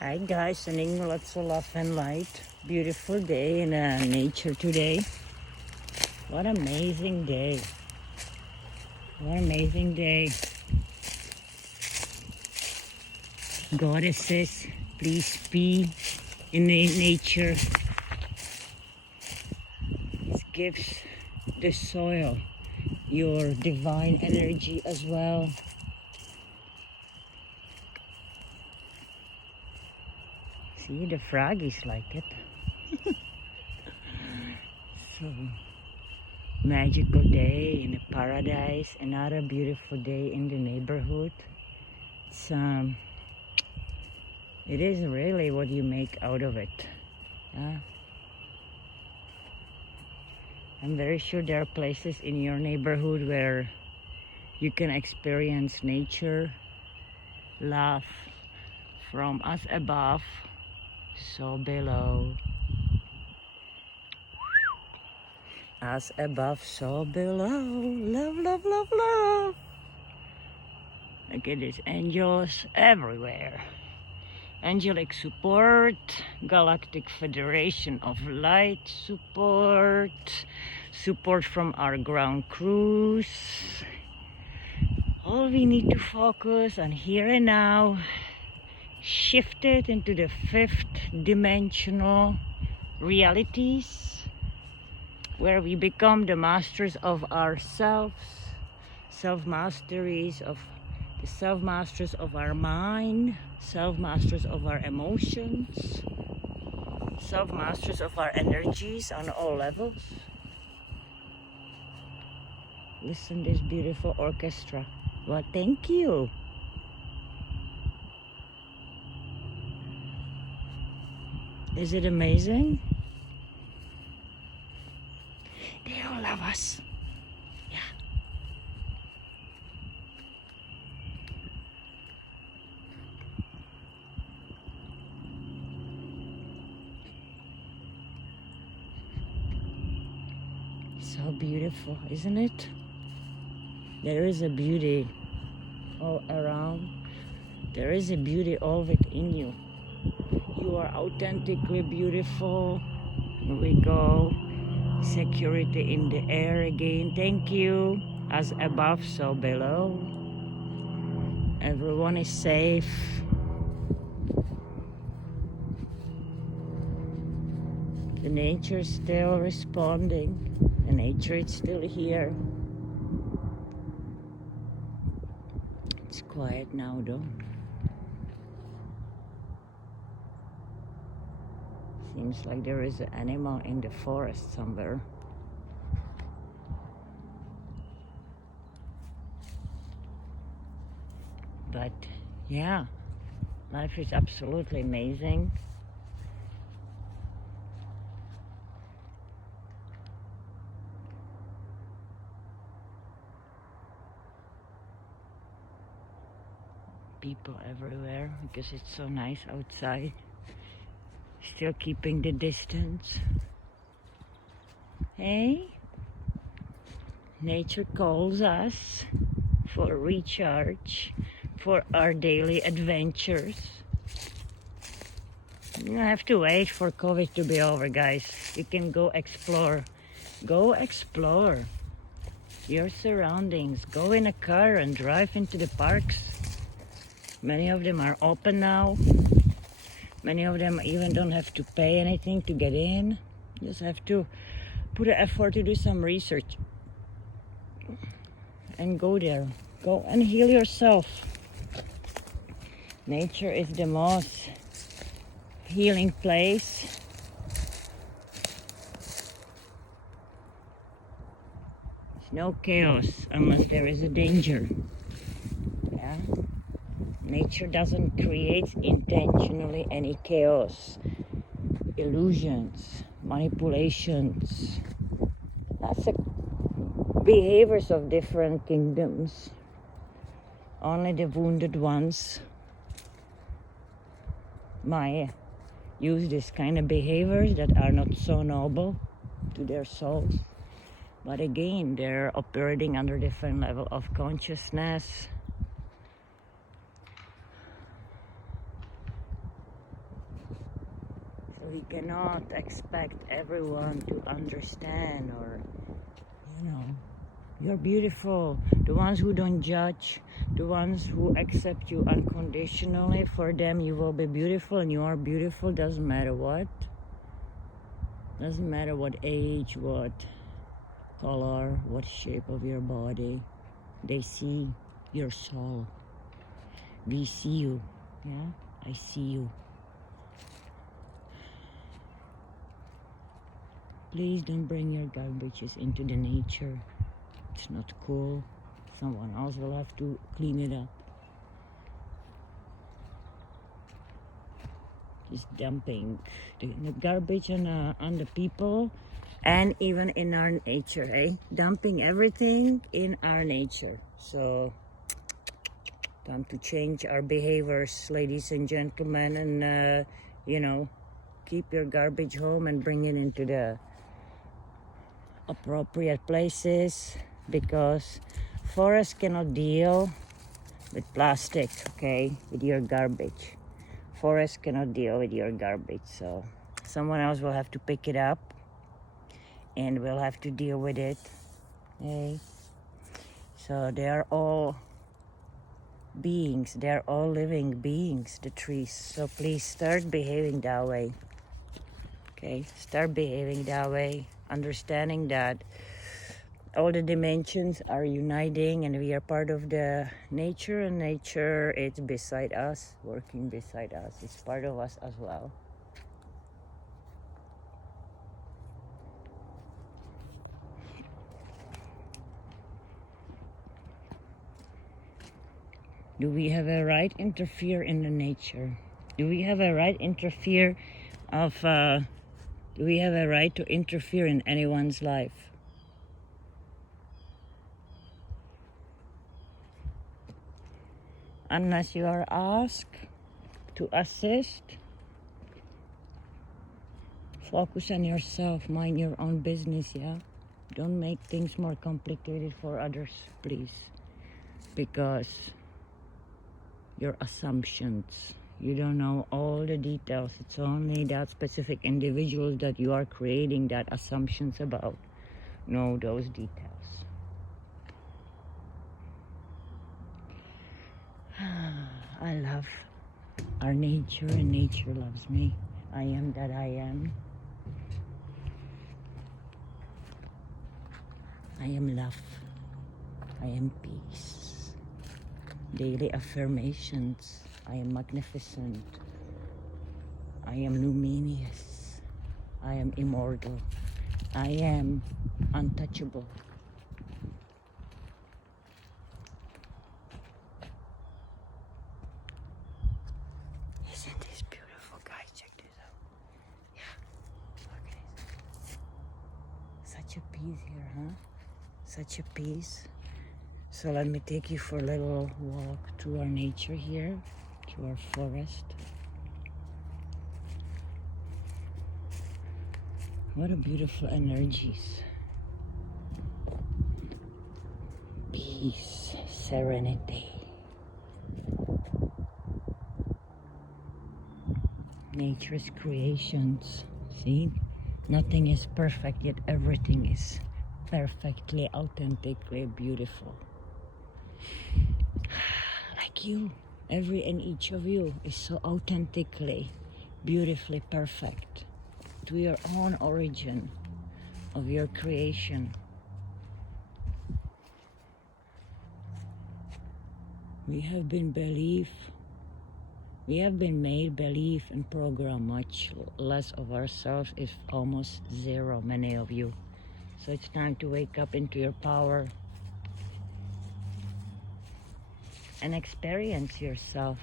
Hi guys, sending you lots of love and light. Beautiful day in nature today. What an amazing day. What an amazing day. Goddesses, please be in nature. It gives the soil your divine energy as well. See, the froggies like it. So, magical day in the paradise. Another beautiful day in the neighborhood. It is really what you make out of it. I'm very sure there are places in your neighborhood where you can experience nature, love from us above, so below. Us above, so below. Love, love, love, love. Look at these angels everywhere. Angelic support, Galactic Federation of Light support, support from our ground crews. All we need to focus on here and now, shift it into the fifth dimensional realities, where we become the masters of ourselves, self-masters of our mind, self-masters of our emotions, self-masters of our energies on all levels. Listen to this beautiful orchestra. Well, thank you. Is it amazing? They all love us. Yeah. So beautiful, isn't it? There is a beauty all around. There is a beauty all within you. You are authentically beautiful. Here we go. Security in the air again. Thank you. As above, so below. Everyone is safe. The nature is still responding. The nature is still here. It's quiet now though. Seems like there is an animal in the forest somewhere. But yeah, life is absolutely amazing. People everywhere because it's so nice outside. Still keeping the distance. Hey, nature calls us for recharge, for our daily adventures. You don't have to wait for COVID to be over, guys. You can go explore. Go explore your surroundings. Go in a car and drive into the parks. Many of them are open now. Many of them even don't have to pay anything to get in. You just have to put an effort to do some research and go there. Go and heal yourself. Nature is the most healing place. There's no chaos unless there is a danger. Yeah? Nature doesn't create intentionally any chaos, illusions, manipulations. That's the behaviors of different kingdoms. Only the wounded ones might use this kind of behaviors that are not so noble to their souls. But again, they're operating under different level of consciousness. We cannot expect everyone to understand, or, you know, you're beautiful. The ones who don't judge, the ones who accept you unconditionally, for them you will be beautiful, and you are beautiful, doesn't matter what. Doesn't matter what age, what color, what shape of your body. They see your soul. We see you. Yeah, I see you. Please don't bring your garbages into the nature. It's not cool. Someone else will have to clean it up. Just dumping the garbage on the people, and even in our nature, eh? Dumping everything in our nature. So, time to change our behaviors, ladies and gentlemen, and you know, keep your garbage home and bring it into the appropriate places, because forests cannot deal with plastic, okay, with your garbage. Forests cannot deal with your garbage, so someone else will have to pick it up and will have to deal with it. Okay, so they are all beings, they are all living beings, the trees. So please start behaving that way. Okay, start behaving that way, understanding that all the dimensions are uniting and we are part of the nature, and nature is beside us, working beside us. It's part of us as well. Do we have a right to interfere in the nature? Do we have a right interfere of do we have a right to interfere in anyone's life? Unless you are asked to assist, focus on yourself, mind your own business, yeah? Don't make things more complicated for others, please. Because your assumptions, you don't know all the details. It's only that specific individuals that you are creating that assumptions about know those details. I love our nature, and nature loves me. I am that I am. I am love. I am peace. Daily affirmations. I am magnificent. I am luminous. I am immortal. I am untouchable. Isn't this beautiful, guys? Check this out. Yeah, look at this. Such a peace here, huh? Such a peace. So let me take you for a little walk through our nature here, through our forest. What a beautiful energies. Peace, serenity. Nature's creations. See? Nothing is perfect, yet everything is perfectly, authentically beautiful. Like you, every and each of you is so authentically, beautifully perfect to your own origin of your creation. We have been made believe and program much less of ourselves, if almost zero, many of you. So it's time to wake up into your power and experience yourself.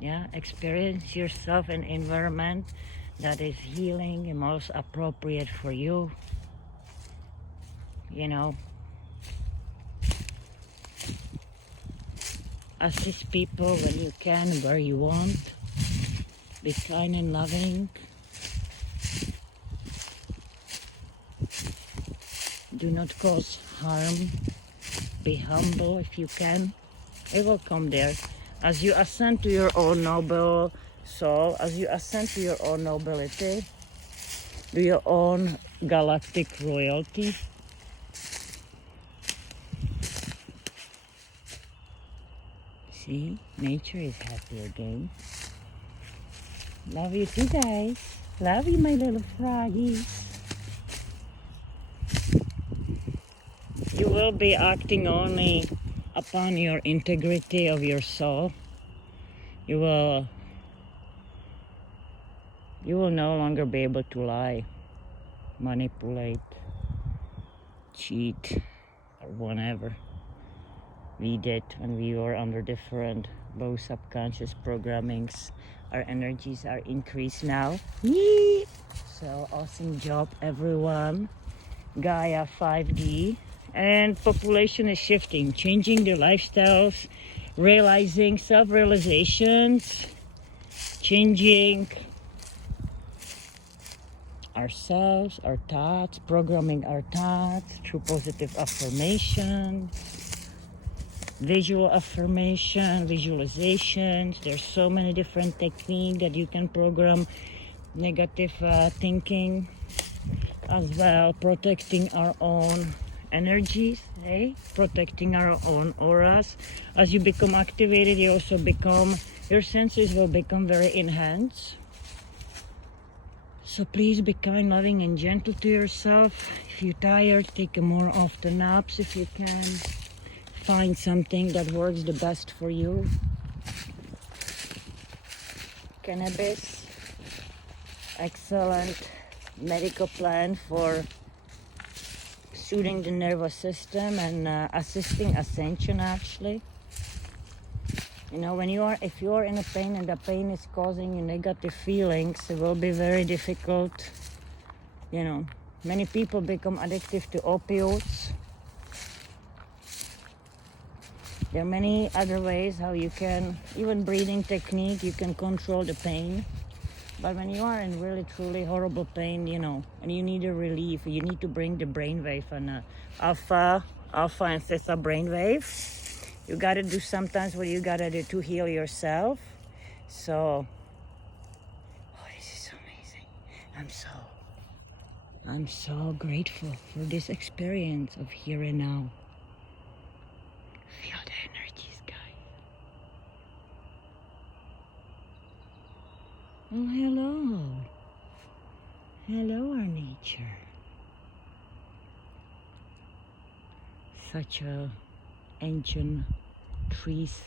Yeah, experience yourself in environment that is healing and most appropriate for you. You know, assist people when you can, where you want. Be kind and loving. Do not cause harm. Be humble if you can. It will come there. As you ascend to your own noble soul, as you ascend to your own nobility, Do you own galactic royalty? See, nature is happy again. Love you too, guys. Love you, my little froggies. You will be acting only upon your integrity of your soul. You will no longer be able to lie, manipulate, cheat, or whatever we did when we were under different low subconscious programmings. Our energies are increased now. Yee! So awesome job, everyone. Gaia 5D. And population is shifting, changing their lifestyles, realizing self-realizations, changing ourselves, our thoughts, programming our thoughts through positive affirmation, visual affirmation, visualizations. There's so many different techniques that you can program negative thinking as well, protecting our own energies, protecting our own auras. As you become activated, you also become, your senses will become very enhanced. So please be kind, loving, and gentle to yourself. If you're tired, take more often naps if you can. Find something that works the best for you. Cannabis, excellent medical plant for soothing the nervous system and assisting ascension, actually. You know, if you are in a pain and the pain is causing you negative feelings, it will be very difficult. You know, many people become addicted to opioids. There are many other ways how you can, even breathing technique, you can control the pain. But when you are in really, truly horrible pain, you know, and you need a relief, you need to bring the brainwave and alpha and theta brainwave. You gotta do sometimes what you gotta do to heal yourself. So, this is amazing. I'm so grateful for this experience of here and now. Feel the energies, guys. Oh, hello. Hello, our nature. Such a ancient trees.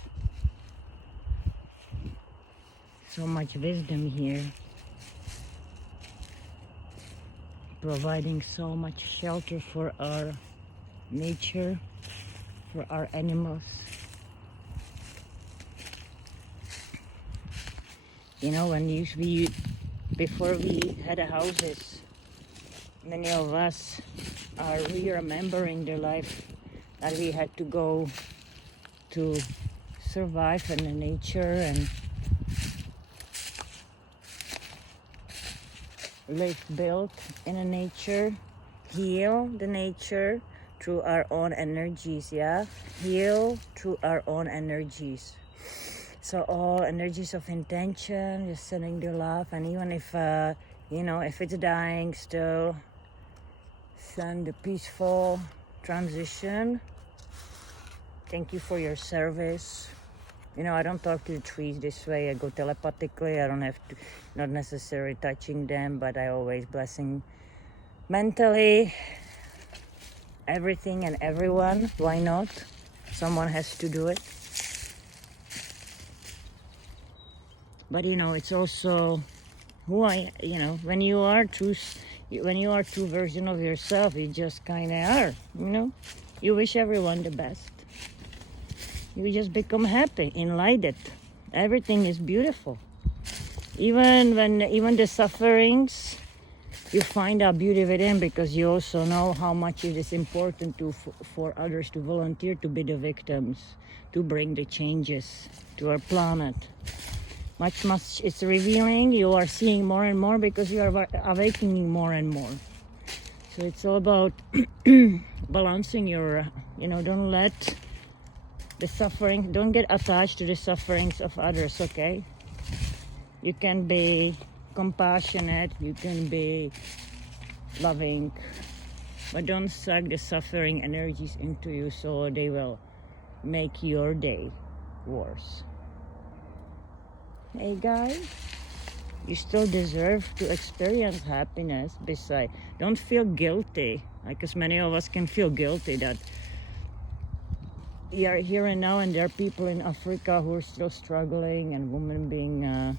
So much wisdom here. Providing so much shelter for our nature, for our animals. You know, before we had houses, many of us are remembering the life that we had to go to survive in the nature and live, build in the nature, heal the nature through our own energies, yeah? Heal through our own energies. So all energies of intention, just sending the love, and even if, if it's dying still, send the peaceful transition. Thank you for your service. You know, I don't talk to the trees this way. I go telepathically. I don't have to, not necessarily touching them, but I always blessing mentally everything and everyone. Why not? Someone has to do it. But you know, it's also when you are two versions of yourself, you just kind of are, you know. You wish everyone the best. You just become happy, enlightened. Everything is beautiful. Even the sufferings, you find out beauty within, because you also know how much it is important for others to volunteer to be the victims, to bring the changes to our planet. Much it's revealing. You are seeing more and more because you are awakening more and more. So it's all about balancing your, don't let the suffering, don't get attached to the sufferings of others, okay? You can be compassionate, you can be loving, but don't suck the suffering energies into you so they will make your day worse. Hey guys, you still deserve to experience happiness. Besides, don't feel guilty, because many of us can feel guilty that we are here and now, and there are people in Africa who are still struggling, and women being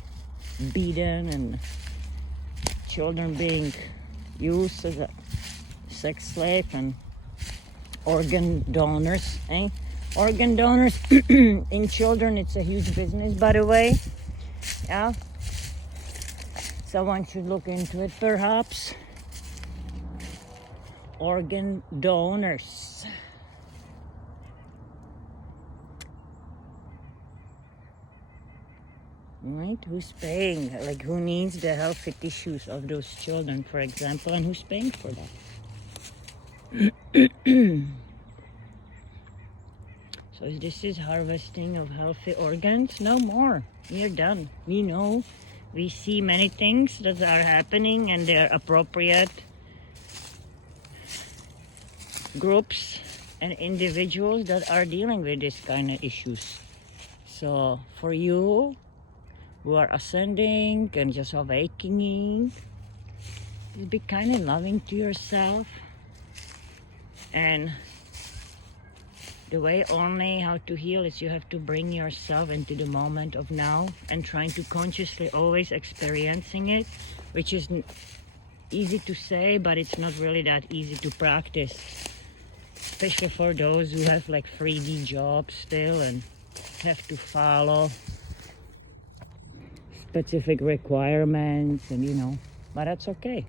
beaten, and children being used as a sex slave, and organ donors. Organ donors in children, it's a huge business, by the way. Yeah, someone should look into it, perhaps. Organ donors. Right? Who's paying? Like, who needs the healthy tissues of those children, for example, and who's paying for that? So this is harvesting of healthy organs. No more. We're done. We know. We see many things that are happening, and they're appropriate groups and individuals that are dealing with this kind of issues. So for you who are ascending and just awakening, be kind and loving to yourself. And the way only how to heal is you have to bring yourself into the moment of now and trying to consciously always experiencing it, which is easy to say, but it's not really that easy to practice, especially for those who have like 3D jobs still and have to follow specific requirements, and but that's okay.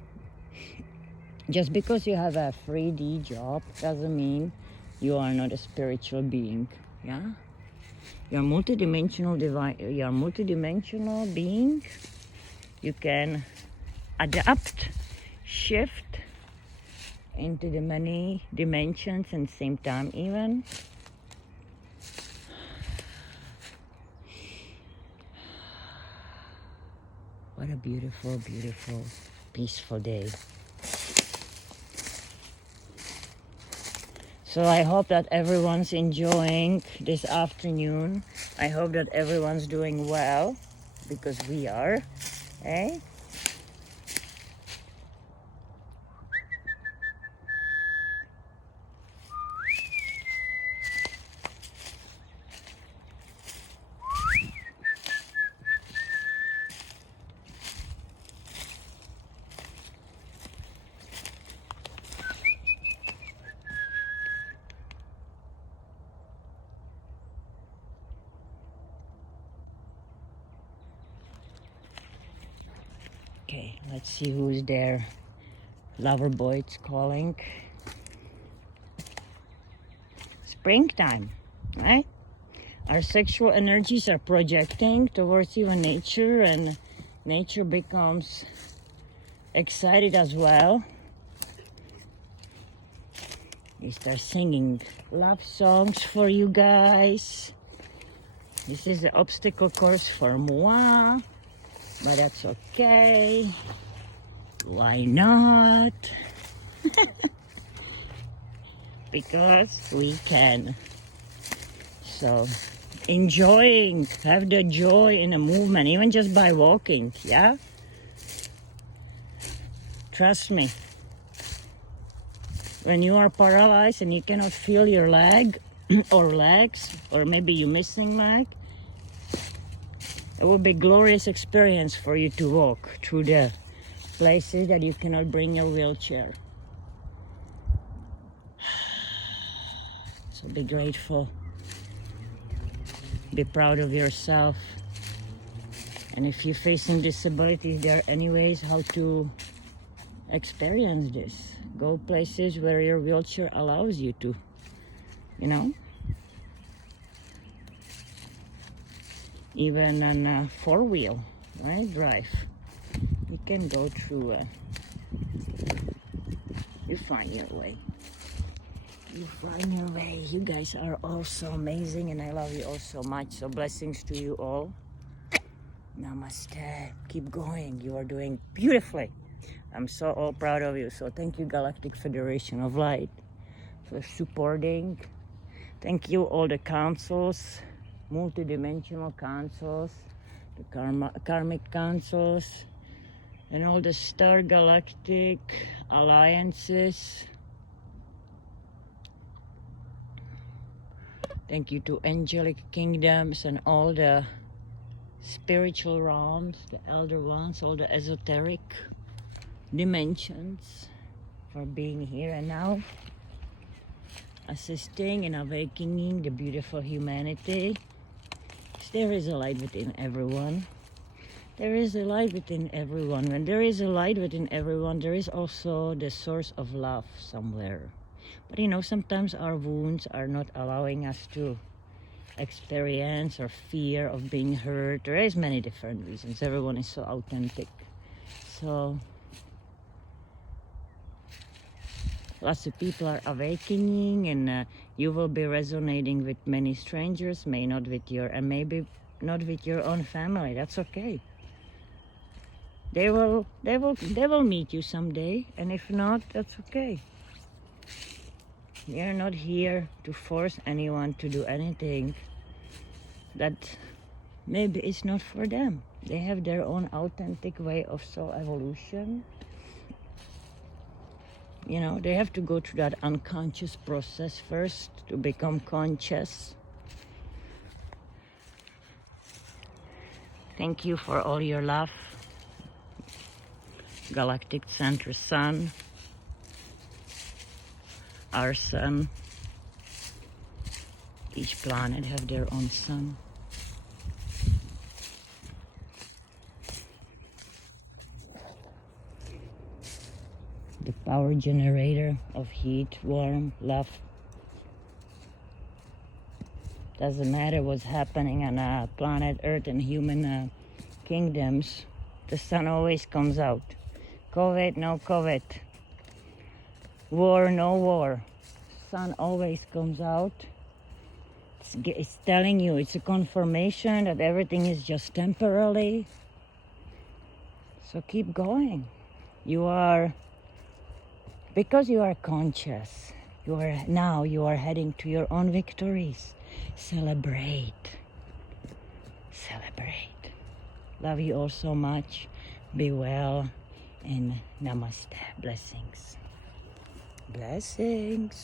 Just because you have a 3D job doesn't mean you are not a spiritual being. Yeah, you're multidimensional you're a multidimensional being. You can adapt, shift into the many dimensions and same time even. What a beautiful, beautiful, peaceful day. So I hope that everyone's enjoying this afternoon. I hope that everyone's doing well, because we are, eh? Okay, let's see who's there. Loverboy, it's calling. Springtime, right? Our sexual energies are projecting towards even nature, and nature becomes excited as well. They start singing love songs for you guys. This is the obstacle course for moi, but that's okay. Why not? Because we can. So enjoying, have the joy in a movement, even just by walking. Yeah, trust me, when you are paralyzed and you cannot feel your leg or legs, or maybe you're missing leg, it will be a glorious experience for you to walk through the places that you cannot bring your wheelchair. So be grateful, be proud of yourself, and if you're facing disabilities, there are any ways how to experience this. Go places where your wheelchair allows you to, even on a four-wheel, right, drive. You can go through, you find your way. You find your way. You guys are all so amazing, and I love you all so much. So blessings to you all. Namaste. Keep going. You are doing beautifully. I'm so all proud of you. So thank you, Galactic Federation of Light, for supporting. Thank you, all the councils, multidimensional councils, the karmic councils, and all the star galactic alliances. Thank you to angelic kingdoms and all the spiritual realms, the elder ones, all the esoteric dimensions for being here and now, assisting and awakening the beautiful humanity. There is a light within everyone. There is a light within everyone. When there is a light within everyone, there is also the source of love somewhere. But you know, sometimes our wounds are not allowing us to experience or fear of being hurt. There is many different reasons. Everyone is so authentic. So lots of people are awakening, and you will be resonating with many strangers, maybe not with your, and maybe not with your own family. That's okay. They will meet you someday, and if not, that's okay. We are not here to force anyone to do anything that maybe it's not for them. They have their own authentic way of soul evolution. You know, they have to go through that unconscious process first to become conscious. Thank you for all your love. Galactic Center Sun, our sun. Each planet have their own sun. The power generator of heat, warmth, love. Doesn't matter what's happening on planet Earth and human kingdoms, the sun always comes out. COVID, no COVID. War, no war. Sun always comes out. It's telling you, it's a confirmation that everything is just temporarily. So keep going. Because you are conscious, you are heading to your own victories. Celebrate. Celebrate. Love you all so much. Be well, and namaste. Blessings. Blessings.